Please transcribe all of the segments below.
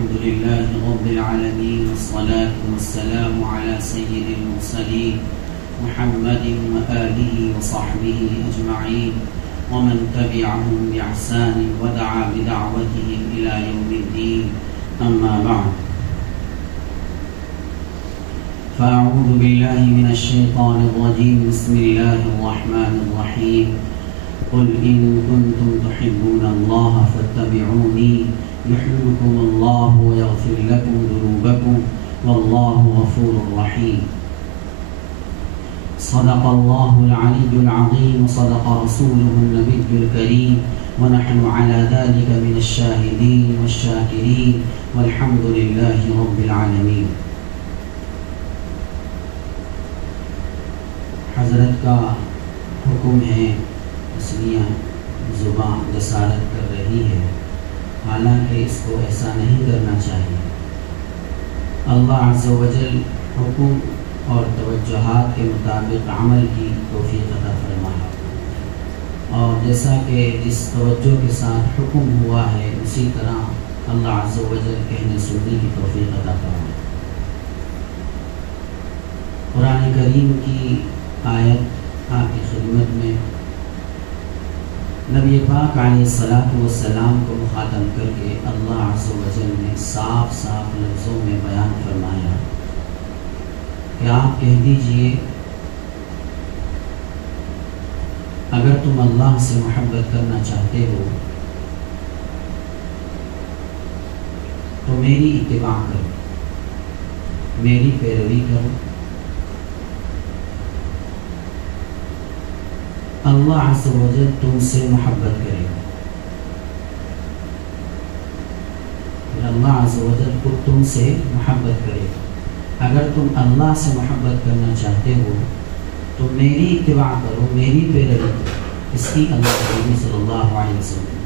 الحمد لله رب العالمين والصلاة والسلام على سيد المرسلين محمد وآله وصحبه أجمعين ومن تبعهم بإحسان ودعا بدعوتهم إلى يوم الدين أما بعد فأعوذ بالله من الشيطان الرجيم بسم الله الرحمن الرحيم قل إن كنتم تحبون الله فاتبعوني يحببكم الله ويغفر لكم ذنوبكم والله غفور رحيم صدق الله العلي العظيم وصدق رسوله النبي الكريم ونحن على ذلك من الشاهدين والشاكرين والحمد لله رب العالمين. حضرت کا حکم ہے، اس لیے زبان جسارت کر رہی ہے، حالانکہ اس کو ایسا نہیں کرنا چاہیے. اللہ عز و جل حکم اور توجہات کے مطابق عمل کی توفیق عطا فرمائے، اور جیسا کہ جس توجہ کے ساتھ حکم ہوا ہے اسی طرح اللہ عز و جل کہنے سننے کی توفیق عطا فرمائے. قرآن کریم کی آیت آپ کی خدمت میں نبی پاک علیہ الصلاۃ والسلام کو مخاطب کر کے اللہ عز و جل نے صاف صاف لفظوں میں بیان فرمایا کہ آپ کہہ دیجئے اگر تم اللہ سے محبت کرنا چاہتے ہو تو میری اتباع کرو، میری پیروی کرو. اللہ عز و جل تم سے محبت کرے گا. اللہ عز و جل خود تم سے محبت کرے گا. اگر تم اللہ سے محبت کرنا چاہتے ہو تو میری اتباع کرو، میری پیروی کرو. اس کی اللہ کریم صلی اللہ علیہ وسلم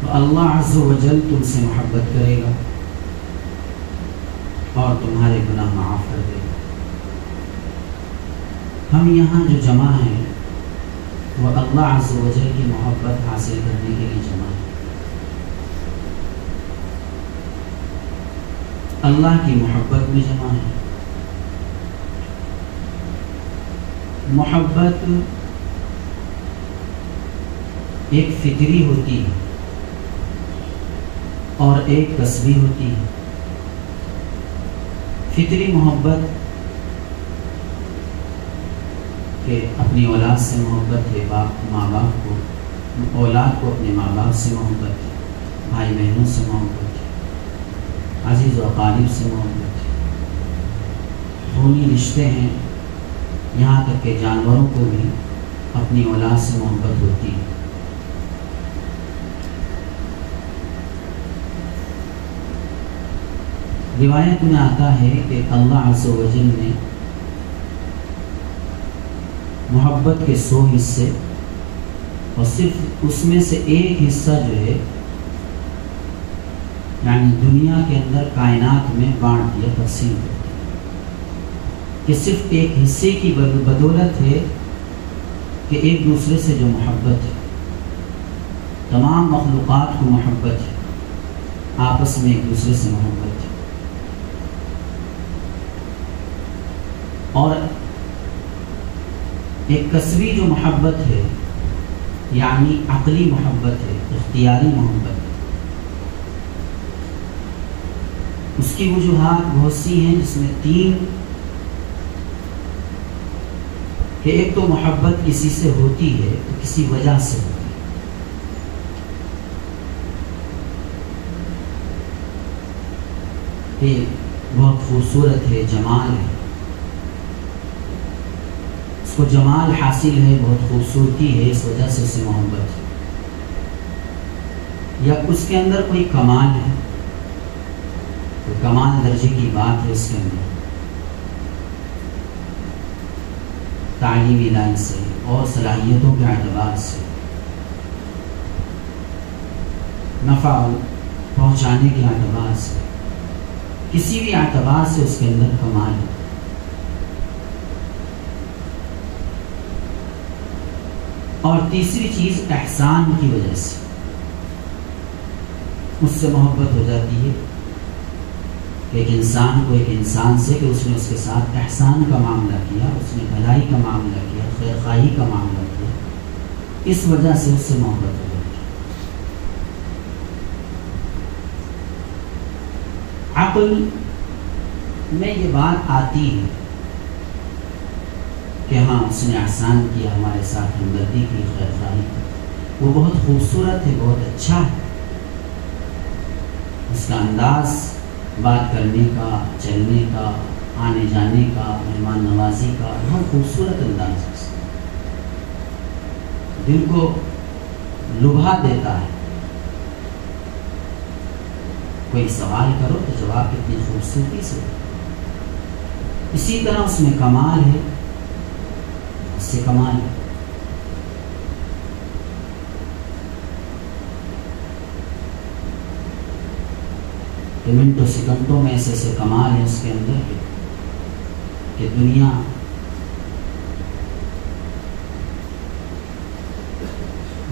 تو اللہ عز و جل تم سے محبت کرے گا اور تمہارے گناہ معاف کر دے گا. ہم یہاں جو جمع ہیں وہ اللہ عز و جل کی محبت حاصل کرنے کے لیے جمع ہیں. اللہ کی محبت میں جمع ہیں. محبت ایک فطری ہوتی ہے اور ایک کسبی ہوتی ہے. فطری محبت کہ اپنی اولاد سے محبت ہے، ماں باپ کو، اولاد کو اپنے ماں باپ سے محبت ہے، بھائی بہنوں سے محبت ہے، عزیز و اقارب سے محبت ہے. خونی رشتے ہیں، یہاں تک کہ جانوروں کو بھی اپنی اولاد سے محبت ہوتی ہے. روایت میں آتا ہے کہ اللہ عز و جل نے محبت کے 100 حصے اور صرف اس میں سے ایک حصہ جو ہے یعنی دنیا کے اندر کائنات میں بانٹ دیا، تقسیم کر دیا، کہ صرف ایک حصے کی بدولت ہے کہ ایک دوسرے سے جو محبت ہے، تمام مخلوقات کو محبت ہے، آپس میں ایک دوسرے سے محبت ہے. اور ایک کسبی جو محبت ہے یعنی عقلی محبت ہے، اختیاری محبت ہے. اس کی وجوہات بہت سی ہیں، جس میں 3 کہ ایک تو محبت کسی سے ہوتی ہے تو کسی وجہ سے ہوتی ہے. کہ بہت خوبصورت ہے، جمال ہے، اس کو جمال حاصل ہے، بہت خوبصورتی ہے، اس وجہ سے اسے محبت ہے. یا اس کے اندر کوئی کمال ہے، کوئی کمال درجے کی بات ہے اس کے اندر، تعلیمی لائن سے اور صلاحیتوں کے اعتبار سے، نفع پہنچانے کے اعتبار سے، کسی بھی اعتبار سے اس کے اندر کمال ہے. اور تیسری چیز احسان کی وجہ سے، اس سے محبت ہو جاتی ہے. ایک انسان کو ایک انسان سے کہ اس نے اس کے ساتھ احسان کا معاملہ کیا، اس نے بھلائی کا معاملہ کیا، خیر خواہی کا معاملہ کیا، اس وجہ سے اس سے محبت ہو جاتی ہے. عقل میں یہ بات آتی ہے کہ ہاں اس نے احسان کیا، ہمارے ساتھ ہمدردی کی، خیر خواہی کی، وہ بہت خوبصورت ہے، بہت اچھا ہے. اس کا انداز بات کرنے کا، چلنے کا، آنے جانے کا، مہمان نوازی کا بہت خوبصورت انداز ہے، دل کو لبھا دیتا ہے. کوئی سوال کرو تو جواب کتنی خوبصورتی سے. اسی طرح اس میں کمال ہے، اس سے کمال ہے. منٹوں سیکنڈوں میں ایسے کمال ہے اس کے اندر کہ دنیا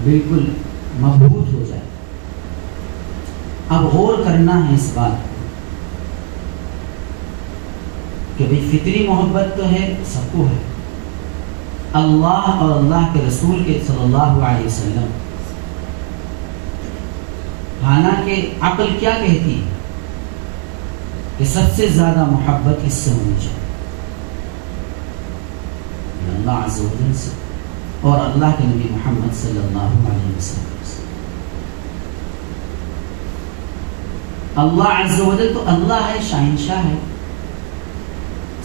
بالکل مبہوت ہو جائے. اب غور کرنا ہے اس بات کہ بھئی فطری محبت تو ہے، سب کو ہے. اللہ اور اللہ کے رسول کے صلی اللہ علیہ وسلم، حالانکہ عقل کیا کہتی ہے کہ سب سے زیادہ محبت اس سے ہونی چاہیے، اللہ عز و جل سے اور اللہ کے نبی محمد صلی اللہ علیہ وسلم سے. اللہ عز و جل تو اللہ ہے، شاہنشاہ ہے،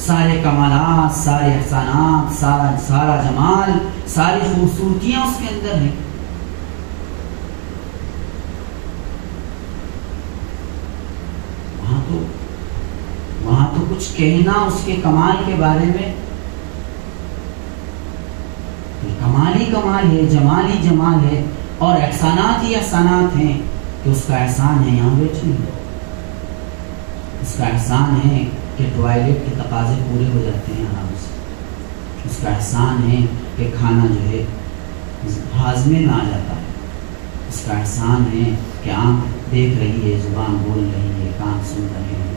سارے کمالات، سارے احسانات، سارا جمال، ساری خوبصورتیاں اس کے اندر ہیں. وہاں تو کچھ کہنا اس کے کمال کے بارے میں، کمال ہی کمال ہے، جمال ہی جمال ہے، اور احسانات ہی احسانات ہیں کہ اس کا احسان ہے یہاں بیٹھنے کا، اس کا احسان ہے کہ ٹوائلٹ کے تقاضے پورے ہو جاتے ہیں آرام سے، اس کا احسان ہے کہ کھانا جو ہے ہاضمے میں آ جاتا ہے، اس کا احسان ہے کہ آنکھ دیکھ رہی ہے، زبان بول رہی ہے، کان سن رہے ہیں،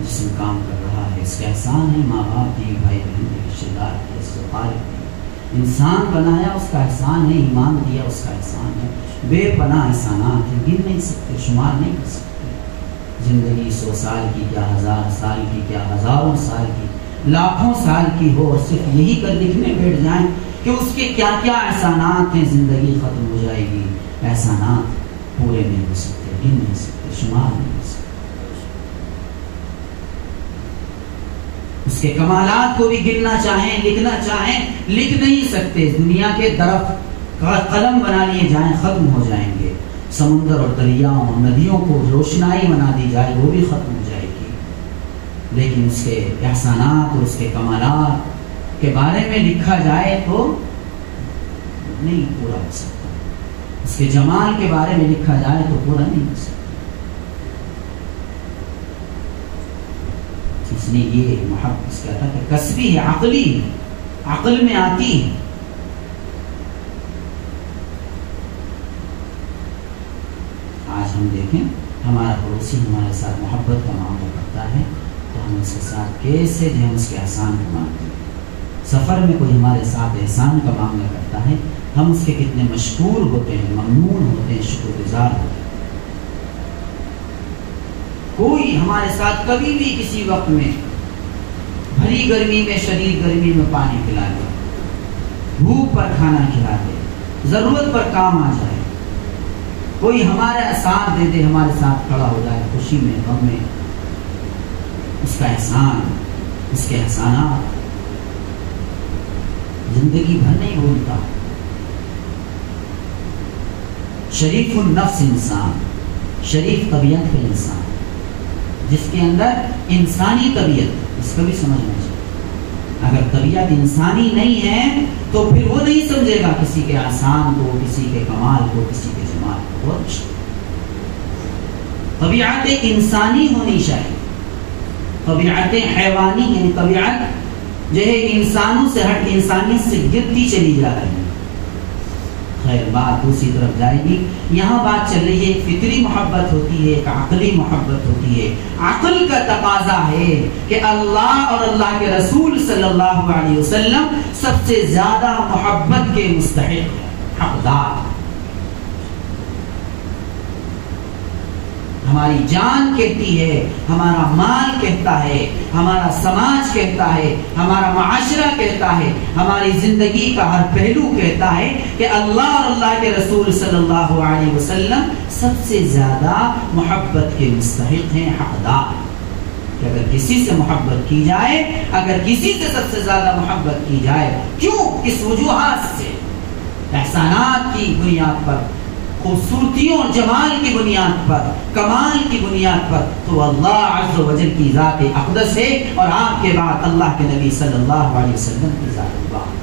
جسم کام کر رہا ہے. اس کا احسان ہے ماں باپ دی، بھائی بہن دی، رشتے دار دی، خالق دی، انسان بنایا اس کا احسان ہے، ایمان دیا اس کا احسان ہے. بے پناہ احسانات ہیں، گن نہیں سکتے، شمار نہیں کر سکتے. زندگی 100 سال کی، کیا 1000 سال کی، کیا ہزاروں سال کی، لاکھوں سال کی ہو، اور صرف یہی کر لکھنے بیٹھ جائیں کہ اس کے کیا کیا احسانات ہیں، زندگی ختم ہو جائے گی. احسانات پورے نہیں ہو سکتے، گن نہیں سکتے، شمار نہیں ہو سکتے. اس کے کمالات کو بھی گننا چاہیں، لکھنا چاہیں، لکھ نہیں سکتے. دنیا کے درخت قلم بنا لیے جائیں، ختم ہو جائیں گے. سمندر اور دریاؤں اور ندیوں کو روشنائی بنا دی جائے، وہ بھی ختم ہو جائے گی. لیکن اس کے احسانات اور اس کے کمالات کے بارے میں لکھا جائے تو نہیں پورا ہو سکتا. اس کے جمال کے بارے میں لکھا جائے تو پورا نہیں ہو سکتا. اس لیے یہ محبت اس کہتا کہ کسبی ہے، عقلی ہے، عقل میں آتی ہے. آج ہم دیکھیں ہمارا پڑوسی ہمارے ساتھ محبت کا معاملہ کرتا ہے تو ہم اس کے ساتھ کیسے جو ہم اس کے احسان کو مانتے ہیں. سفر میں کوئی ہمارے ساتھ احسان کا معاملہ کرتا ہے، ہم اس کے کتنے مشکور ہوتے ہیں، ممنون ہوتے ہیں، شکر گزار ہوتے ہیں. کوئی ہمارے ساتھ کبھی بھی کسی وقت میں بھری گرمی میں، شدید گرمی میں پانی پلا دے، بھوک پر کھانا کھلا دے، ضرورت پر کام آ جائے، کوئی ہمارا ساتھ دے دے، ہمارے ساتھ کھڑا ہو جائے خوشی میں، غم میں، اس کا احسان، اس کے احسانات زندگی بھر نہیں بھولتا. شریف النفس انسان، شریف طبیعت کے انسان، جس کے اندر انسانی طبیعت، اس کو بھی سمجھنا چاہیے. اگر طبیعت انسانی نہیں ہے تو پھر وہ نہیں سمجھے گا کسی کے احسان کو، کسی کے کمال کو، کسی کے جمال کو. بہت مشکل. طبیعت ایک انسانی ہونی چاہیے. طبیعت حیوانی ہے، طبیعت جو ہے انسانوں سے ہٹ، انسانیت سے گرتی چلی جا رہی ہے. خیر بات دوسری طرف جائے گی. یہاں بات چل رہی ہے ایک فطری محبت ہوتی ہے، ایک عقلی محبت ہوتی ہے. عقل کا تقاضا ہے کہ اللہ اور اللہ کے رسول صلی اللہ علیہ وسلم سب سے زیادہ محبت کے مستحق حقدار. ہماری جان کہتی ہے، ہمارا مال کہتا ہے، ہمارا سماج کہتا ہے، ہمارا معاشرہ کہتا ہے، ہماری زندگی کا ہر پہلو کہتا ہے کہ اللہ اور اللہ کے رسول صلی اللہ علیہ وسلم سب سے زیادہ محبت کے مستحق ہیں، حقدار. کہ اگر کسی سے محبت کی جائے، اگر کسی سے سب سے زیادہ محبت کی جائے، کیوں؟ کس وجوہات سے؟ احسانات کی بنیاد پر، خوبصورتیوں اور جمال کی بنیاد پر، کمال کی بنیاد پر، تو اللہ عز و جل کی ذات اقدس ہے، اور آپ کے بعد اللہ کے نبی صلی اللہ علیہ وسلم کی ذات بات.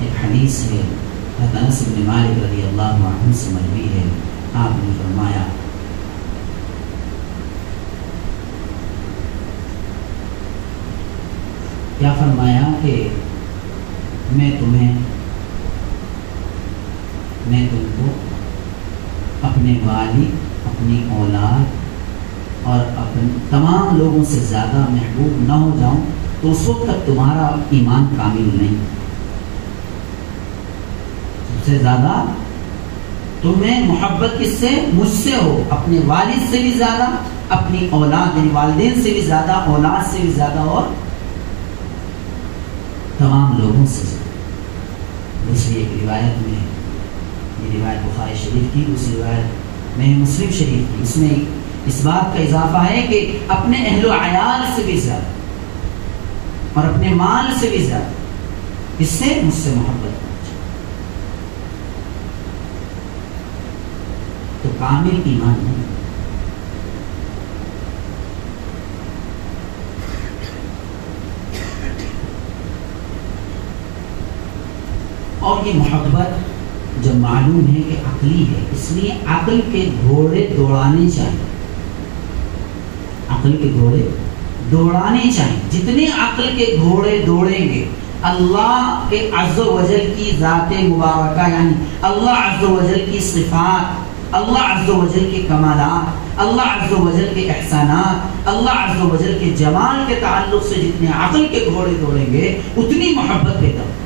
ایک حدیث ہے حضرت انس بن مالک رضی اللہ عنہ سے مروی ہے. آپ نے فرمایا کیا فرمایا کہ میں تم کو اپنے والد، اپنی اولاد اور اپنے تمام لوگوں سے زیادہ محبوب نہ ہو جاؤں تو اس وقت تک تمہارا ایمان کامل نہیں. سب سے زیادہ تمہیں محبت کس سے؟ مجھ سے ہو، اپنے والد سے بھی زیادہ، اپنی اولاد یعنی والدین سے بھی زیادہ، اولاد سے بھی زیادہ، اور تمام لوگوں سے. دوسری ایک روایت میں، یہ روایت بخاری شریف کی، دوسری روایت میں مسلم شریف کی، اس میں اس بات کا اضافہ ہے کہ اپنے اہل و عیال سے بھی زیادہ اور اپنے مال سے بھی زیادہ، اس سے مجھ سے محبت تو کامل ایمان نہیں. اور یہ محبت جب معلوم ہے کہ عقلی ہے، اس لیے عقل کے گھوڑے دوڑانے چاہیے. عقل کے گھوڑے دوڑانے چاہیے. جتنے عقل کے گھوڑے دوڑیں گے، اللہ کے عز و جل کی ذات مبارکہ یعنی اللہ عز و جل کی صفات، اللہ عز و جل کے کمالات، اللہ عز و جل کے احسانات، اللہ عز و جل کے جمال کے تعلق سے جتنے عقل کے گھوڑے دوڑیں گے، اتنی محبت پیدا ہوگی.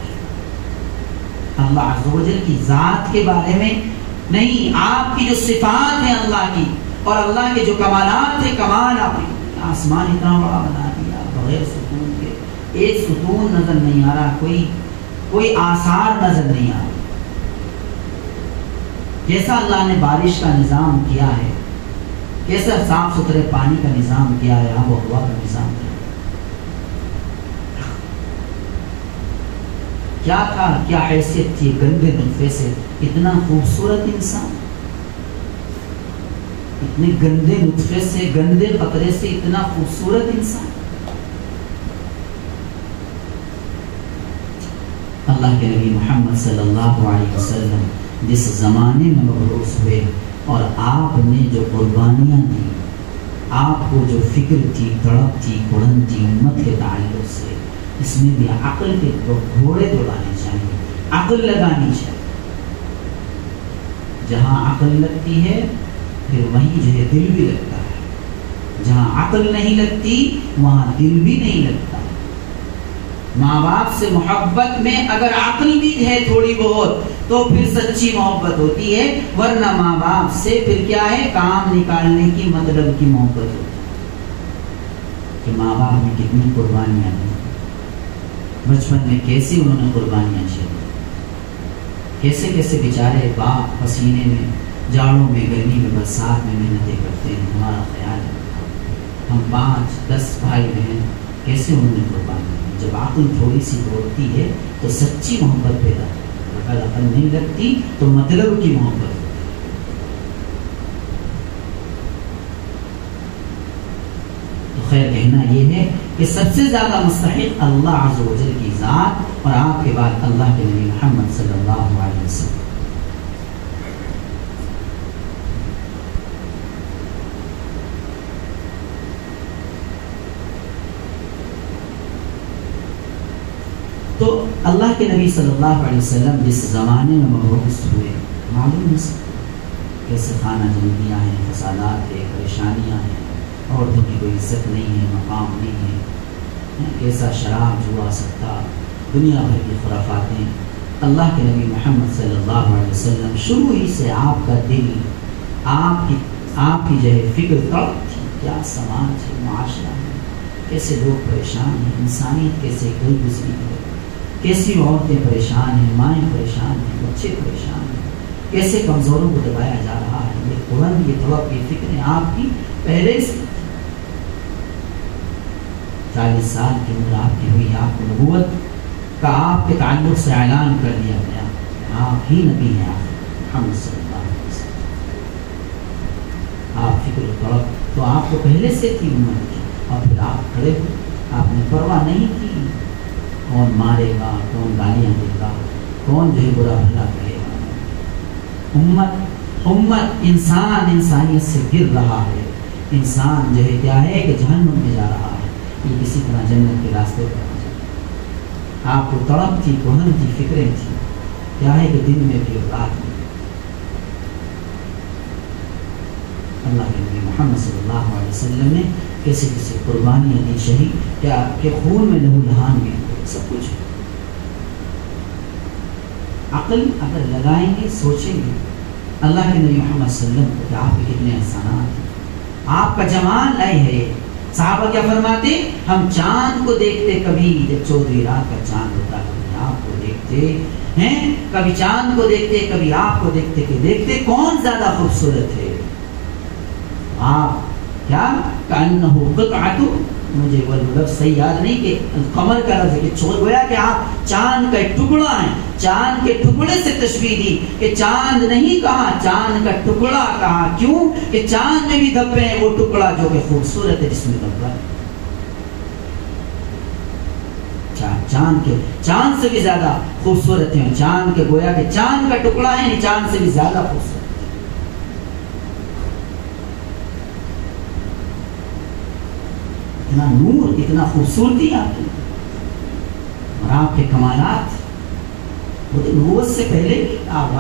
اللہ عز و جل کی ذات کے بارے میں نہیں، آپ کی جو صفات ہیں اللہ کی اور اللہ کے جو کمالات ہیں، کمال آپ نے آسمان اتنا بڑا بنا دیا بغیر ستون کے، ایک ستون نظر نہیں آ رہا، کوئی آثار نظر نہیں آ رہا. کیسا اللہ نے بارش کا نظام کیا ہے، کیسا صاف ستھرے پانی کا نظام کیا ہے، آب و ہوا کا نظام کیا ہے. کیا تھا، کیا حیثیت تھی گندے نطفے سے اتنا خوبصورت انسان، اتنے گندے نطفے سے، گندے قطرے سے اتنا خوبصورت انسان. اللہ کے نبی محمد صلی اللہ علیہ وسلم جس زمانے میں مبعوث ہوئے اور آپ نے جو قربانیاں دی، آپ کو جو فکر تھی، تڑپ تھی، کڑن تھی امت کے تعلق سے، اس میں بھی عقل کے گھوڑے دوڑانے چاہیے، عقل لگانی چاہیے. جہاں عقل لگتی ہے پھر وہیں جو ہے دل بھی لگتا ہے، جہاں عقل نہیں لگتی وہاں دل بھی نہیں لگتا. ماں باپ سے محبت میں اگر عقل بھی ہے تھوڑی بہت تو پھر سچی محبت ہوتی ہے، ورنہ ماں باپ سے پھر کیا ہے، کام نکالنے کی مطلب کی محبت ہوتی ہے. کہ ماں باپ نے کتنی قربانیاں دی، بچپن میں کیسے انہوں نے قربانیاں چلی، کیسے کیسے بیچارے باپ پسینے میں، جاڑوں میں، گرمی میں، برسات میں محنتیں کرتے ہیں، ہمارا خیال ہے. ہم 5-10 بھائی بہن کیسے انہوں نے قربانی دی. جب عقل تھوڑی سی دوڑتی ہے تو سچی محبت پیدا ہوتی ہے، اگر عقل نہیں لگتی تو مطلب کی محبت ہوتی ہے. تو خیر کہنا یہ ہے کہ سب سے زیادہ مستحق اللہ عز و جل کی ذات اور آپ کے بعد اللہ کے نبی محمد صلی اللہ علیہ وسلم. تو اللہ کے نبی صلی اللہ علیہ وسلم جس زمانے میں مبعوث ہوئے معلوم ہے کیسے خانہ جنگیاں ہیں، فسادات ہیں، پریشانیاں ہیں، عورتوں کی کوئی عزت نہیں ہے، مقام نہیں ہے، کیسا شراب جوا سکتا، دنیا بھر کی خرافاتیں۔ اللہ کے نبی محمد صلی اللہ علیہ وسلم شروع ہی سے آپ کا دل، آپ کی جو ہے فکر تڑپ تھی، کیا سماج ہے، معاشرہ ہے، کیسے لوگ پریشان ہیں، انسانیت کیسے گل گزری ہے، کیسی عورتیں پریشان ہیں، مائیں پریشان ہیں، بچے پریشان ہیں، کیسے کمزوروں کو دبایا جا رہا ہے۔ یہ قرآن، یہ طلب، یہ فکریں آپ کی پہلے سے 40 سال کی عمر آپ کی ہوئی، آپ کو نبوت کا آپ کے تعلق سے اعلان کر دیا گیا آپ ہی نبی ہیں، آپ محمد صلی اللہ علیہ وسلم۔ آپ فکر و طلب تو آپ کو پہلے سے تھی امت کی، اور پھر آپ کھڑے ہوئے، آپ نے پرواہ نہیں کی کون مارے گا، کون گالیاں دے گا، کون جو ہے برا بھلا کہے گا۔ امت انسان انسانیت سے گر رہا ہے، انسان جو ہے کیا ہے کہ جہنم میں جا رہا ہے، یہ کسی طرح جنت کے راستے پر آ جائے۔ آپ کو تڑپ تھی، کوہن تھی، فکریں تھی، کیا ہے کہ دن میں بھی اور رات میں۔ اللہ کے نبی محمد صلی اللہ علیہ وسلم نے کیسے کیسے قربانیاں دی، شہید کیا کہ خون میں لہو لہان میں سب کچھ۔ عقل اگر لگائیں گے، سوچیں گے اللہ کے نبی محمد صلی اللہ علیہ وسلم کو کہ آپ کے کتنے احسانات ہیں، آپ کا جمال لائے ہے۔ صحابہ کیا فرماتے؟ ہم چاند کو دیکھتے کبھی جب چودھری رات کا چاند ہوتا، کبھی آپ کو دیکھتے ہیں، کبھی چاند کو دیکھتے کبھی آپ کو دیکھتے کہ دیکھتے کون زیادہ خوبصورت ہے۔ آپ کیا کأنہ قطعۃ، مجھے وہ لفظ صحیح یاد نہیں کہ قمر کا لفظ ہے کہ گویا کہ آپ چاند کا ایک ٹکڑا ہیں، چاند کے ٹکڑے سے تشبیہ دی کہ چاند نہیں کہا، چاند کا ٹکڑا کہا۔ کیوں کہ چاند میں بھی دھبے ہیں، وہ ٹکڑا جو کہ خوبصورت ہے جس میں دھبا ہے۔ چاند سے بھی زیادہ خوبصورت ہے، چاند کے گویا کہ چاند کا ٹکڑا ہے، چاند سے بھی زیادہ خوبصورت۔ اتنا نور، اتنا خوبصورتی آپ کی اور آپ کے کمالات۔ وہ تو نبوت سے پہلے آپ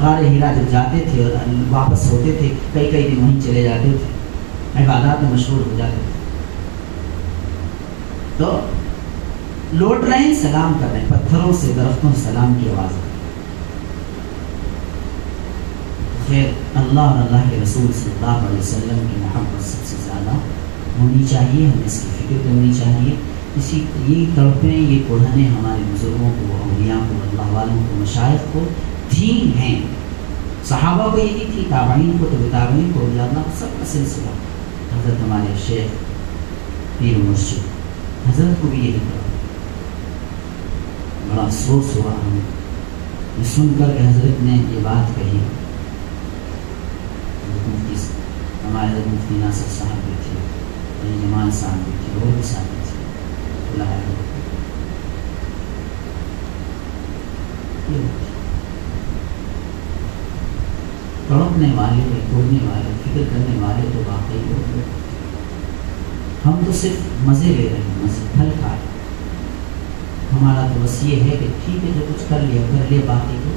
غار ہیرا جب جاتے تھے اور واپس ہوتے تھے، کئی دن وہیں چلے جاتے تھے، عبادات میں مشغول ہو جاتے تھے، تو لوٹ رہے ہیں، سلام کر رہے ہیں، پتھروں سے، درختوں سے سلام کی آواز۔ خیر اللہ اور اللہ کے رسول صلی اللہ علیہ وسلم کی محبت سب سے زیادہ ہونی چاہیے، ہمیں اس کی فکر کرنی چاہیے۔ یہ تڑپیں، یہ قرآنیں ہمارے بزرگوں کو، اولیاء کو، اللہ والوں کو، مشائخ کو دین ہیں۔ صحابہ کو یہی تھی، تابعین کو، تابعین کو، اولیاء اللہ کو، سب کا سلسلہ۔ حضرت ہمارے شیخ پیر مرشد حضرت کو بھی یہی کہا۔ بڑا افسوس ہوا ہمیں سن کر کہ حضرت نے یہ بات کہی۔ ہمارے حضرت مفتی ناصر صاحب بھی تھے، جمال صاحب بھی تھے، اور بھی ساتھی تھے، تڑپنے والے، توڑنے والے، فکر کرنے والے تو واقعی لوگ۔ ہم تو صرف مزے لے رہے ہیں، مزے پھل کھا رہے ہیں۔ ہمارا تو بس یہ ہے کہ ٹھیک ہے جو کچھ کر لیا، باقی تو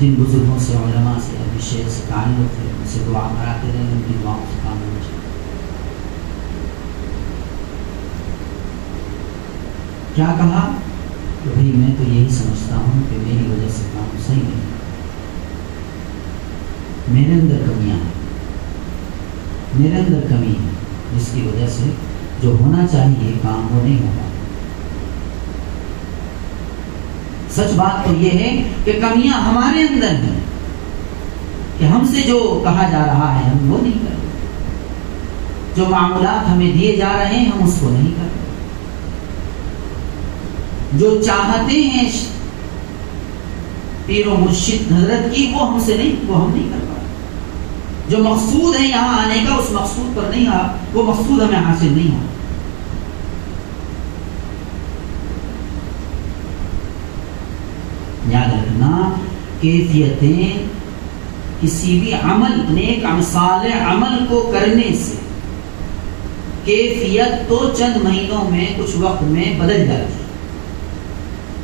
جن بزرگوں سے، علماء سے، ابھی شیخ سے تعلق ہے، ان سے دعا کراتے رہے، ان کی دعاؤں سے کام ہونا چاہیے۔ کیا کہا کہ بھائی میں تو یہی سمجھتا ہوں کہ میری وجہ سے کام صحیح نہیں، میرے اندر کمیاں ہیں، میرے اندر کمی ہے، جس کی وجہ سے جو ہونا چاہیے کام وہ نہیں ہوگا۔ سچ بات تو یہ ہے کہ کمیاں ہمارے اندر ہیں کہ ہم سے جو کہا جا رہا ہے ہم وہ نہیں کر رہے، جو معاملات ہمیں دیے جا رہے ہیں ہم اس کو نہیں کر رہے، جو چاہتے ہیں پیر و مرشد حضرت کی وہ ہم سے نہیں، وہ ہم نہیں کر پا رہے، جو مقصود ہے یہاں آنے کا اس مقصود پر نہیں آ، وہ مقصود ہمیں حاصل نہیں ہوا۔ یاد رکھنا کیفیتیں کسی بھی عمل، نیک صالح عمل کو کرنے سے کیفیت تو چند مہینوں میں کچھ وقت میں بدل جاتی ہے،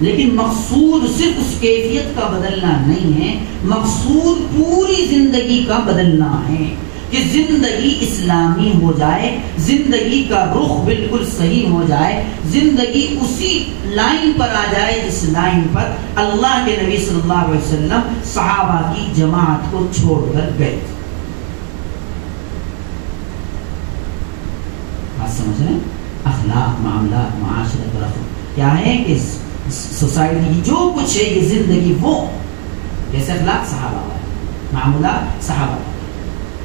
لیکن مقصود صرف اس کیفیت کا بدلنا نہیں ہے، مقصود پوری زندگی کا بدلنا ہے کہ زندگی اسلامی ہو جائے، زندگی کا رخ بالکل صحیح ہو جائے، زندگی اسی لائن پر آ جائے جس لائن پر اللہ کے نبی صلی اللہ علیہ وسلم صحابہ کی جماعت کو چھوڑ کر گئے۔ بات سمجھ رہے ہیں؟ اخلاق، معاملات، معاشرت اور رفت کیا ہے کہ سوسائٹی کی جو کچھ ہے یہ زندگی وہ جیسے اخلاق صحابہ والا، معاملات صحابہ والا،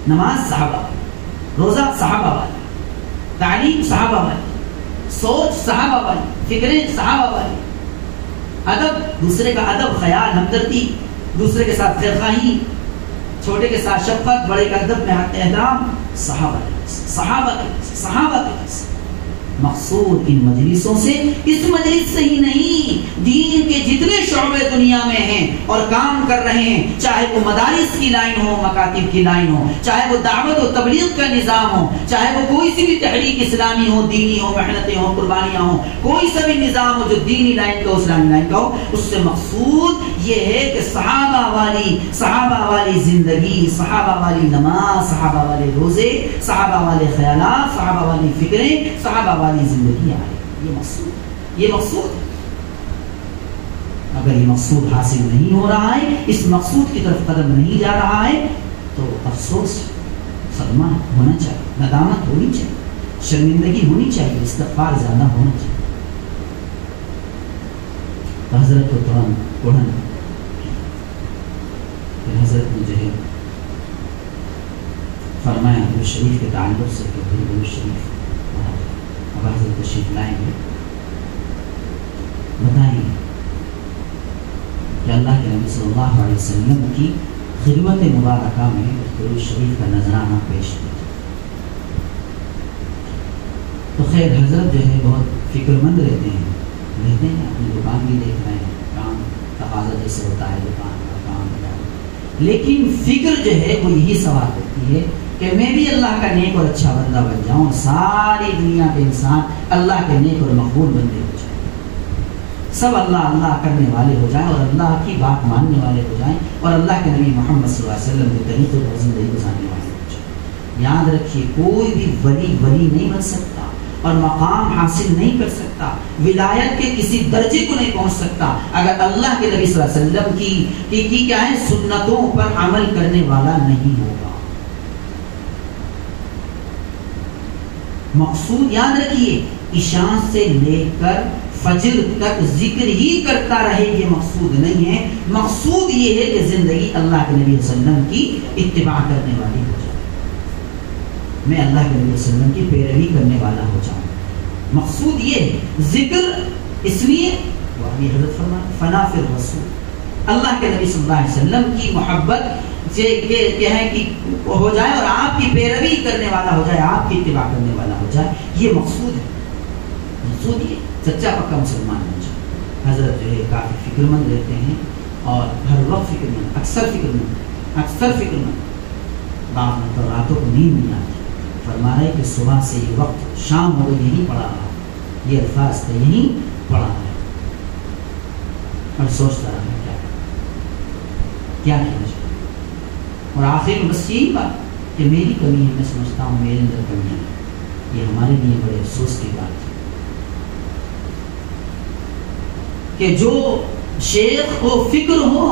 نماز صحابہ والی، روزہ صحابہ والی، تعلیم صحابہ والی، سوچ صحابہ والی، فکریں صحابہ والی، ادب دوسرے کا ادب، خیال، ہمدردی، دوسرے کے ساتھ خیرخواہی، چھوٹے کے ساتھ شفقت، بڑے کا ادب میں احترام، صحابہ صحابہ کے مقصود ان مجلسوں سے، اس مجلس سے ہی نہیں، دین کے جتنے شعبے دنیا میں ہیں اور کام کر رہے ہیں، چاہے وہ مدارس کی لائن ہو، مکاتب کی لائن ہو، چاہے وہ دعوت و تبلیغ کا نظام ہو، چاہے وہ کوئی سی بھی تحریک اسلامی ہو، دینی ہو، محنتیں ہوں، قربانیاں ہوں، کوئی سا بھی نظام ہو جو دینی لائن کا ہو، اسلامی لائن کا ہو، اس سے مقصود یہ ہے کہ صحابہ والی زندگی، صحابہ والی نماز، صحابہ والے روزے، صحابہ والے خیالات، صحابہ والی فکریں، صحابہ والی زندگی آئے۔ یہ مقصود اگر یہ مقصود حاصل نہیں ہو رہا ہے، اس مقصود کی طرف قدم نہیں جا رہا ہے، تو افسوس، صدمہ ہونا چاہیے، ندامت ہونی چاہیے، شرمندگی ہونی چاہیے، استغفار زیادہ ہونا چاہیے۔ تو حضرت کو ترنت پڑھن، پھر حضرت نے جو ہے فرمایا درود شریف کے تعلق سے کہ درود شریف اب حضرت تشریف لائیں گے، بتائیں گے کہ اللہ کے نبی صلی اللہ علیہ وسلم کی خدمت مبارکہ میں درود شریف کا نذرانہ پیش کیا۔ تو خیر حضرت جو ہے بہت فکر مند رہتے ہیں، اپنی دکان بھی دیکھ رہے ہیں، کام تقاضا جیسے ہوتا ہے دکان کا کام ہوتا ہے، لیکن فکر جو ہے وہ یہی سوال کرتی ہے کہ میں بھی اللہ کا نیک اور اچھا بندہ بن جاؤں، ساری دنیا کے انسان اللہ کے نیک اور مقبول بندے ہو جائیں، سب اللہ اللہ کرنے والے ہو جائیں اور اللہ کی بات ماننے والے ہو جائیں اور اللہ کے نبی محمد صلی اللہ علیہ وسلم کے طریقے پر زندگی گزارنے والے ہو جائیں۔ یاد رکھیے کوئی بھی ولی نہیں بن سکتا اور مقام حاصل نہیں کر سکتا، ولایت کے کسی درجے کو نہیں پہنچ سکتا اگر اللہ کے نبی صلی اللہ علیہ وسلم کی کیا ہے سنتوں پر عمل کرنے والا نہیں ہوگا۔ مقصود یاد رکھیے، عشاء سے لے کر فجر تک ذکر ہی کرتا رہے یہ مقصود نہیں ہے، مقصود یہ ہے کہ زندگی اللہ کے نبی صلی اللہ علیہ وسلم کی اتباع کرنے والی ہو جائے، میں اللہ کے نبی صلی اللہ علیہ وسلم کی پیروی کرنے والا ہو جاؤں، مقصود یہ ہے۔ ذکر اس لیے حضرت فرمایا فنا فی الرسول، اللہ کے نبی صلی اللہ علیہ وسلم کی محبت کیا ہے کہ ہو جائے اور آپ کی پیروی کرنے والا ہو جائے، آپ کی اتباع کرنے والا ہو جائے، یہ مقصود ہے۔ مقصود یہ سچا پکا مسلمان بن جائے۔ حضرت جو ہے کافی فکر مند رہتے ہیں اور ہر وقت فکر مند، اکثر فکر مند، بعض مطلب راتوں کو نیند نہیں آتی، فرما رہے کہ صبح سے یہ وقت شام ہو گئی یہی پڑھا رہا، یہ الفاظ تھے یہی پڑھا رہا اور سوچتا رہا کیا کیا جائے، اور آخر میں بس یہی بات کہ میری کمی ہے، میں سمجھتا ہوں میرے اندر کمی ہے، یہ ہمارے لیے بڑے افسوس کی بات ہے کہ جو شیخ کو فکر ہو،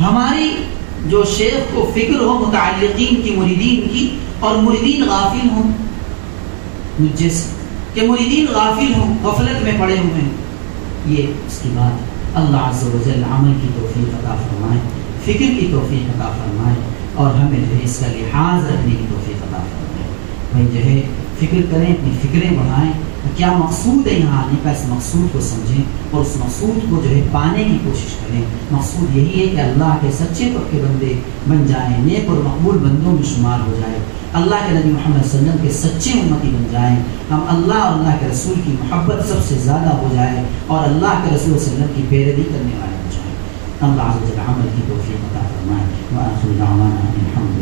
ہماری جو شیخ کو فکر ہو متعلقین کی، مریدین کی، اور مریدین غافل ہوں مجھ جیسے، کہ مریدین غافل ہوں، غفلت میں پڑے ہوئے ہیں، یہ اس کی بات اللہ عز و جل عمل کی توفیق عطا فرمائے، فکر کی توفیق عطا فرمائے اور ہمیں جو ہے اس کا لحاظ رکھنے کی توفیق عطا فرمائے۔ بھائی جو ہے فکر کریں، اپنی فکریں بڑھائیں، کیا مقصود ہے یہاں آنے کا، اس مقصود کو سمجھیں اور اس مقصود کو جو ہے پانے کی کوشش کریں۔ مقصود یہی ہے کہ اللہ کے سچے پکے بندے بن جائیں، نیک اور مقبول بندوں میں شمار ہو جائے، اللہ کے نبی محمد صلی اللہ علیہ وسلم کے سچے امتی بن جائیں، ہم اللہ اور اللہ کے رسول کی محبت سب سے زیادہ ہو جائے اور اللہ کے رسول صلی اللہ علیہ وسلم کی پیروی کرنے والے ہو جائیں۔ اللہ عز و جل عمل کی توفیق عطا فرمائے۔ وآخر دعوانا الحمد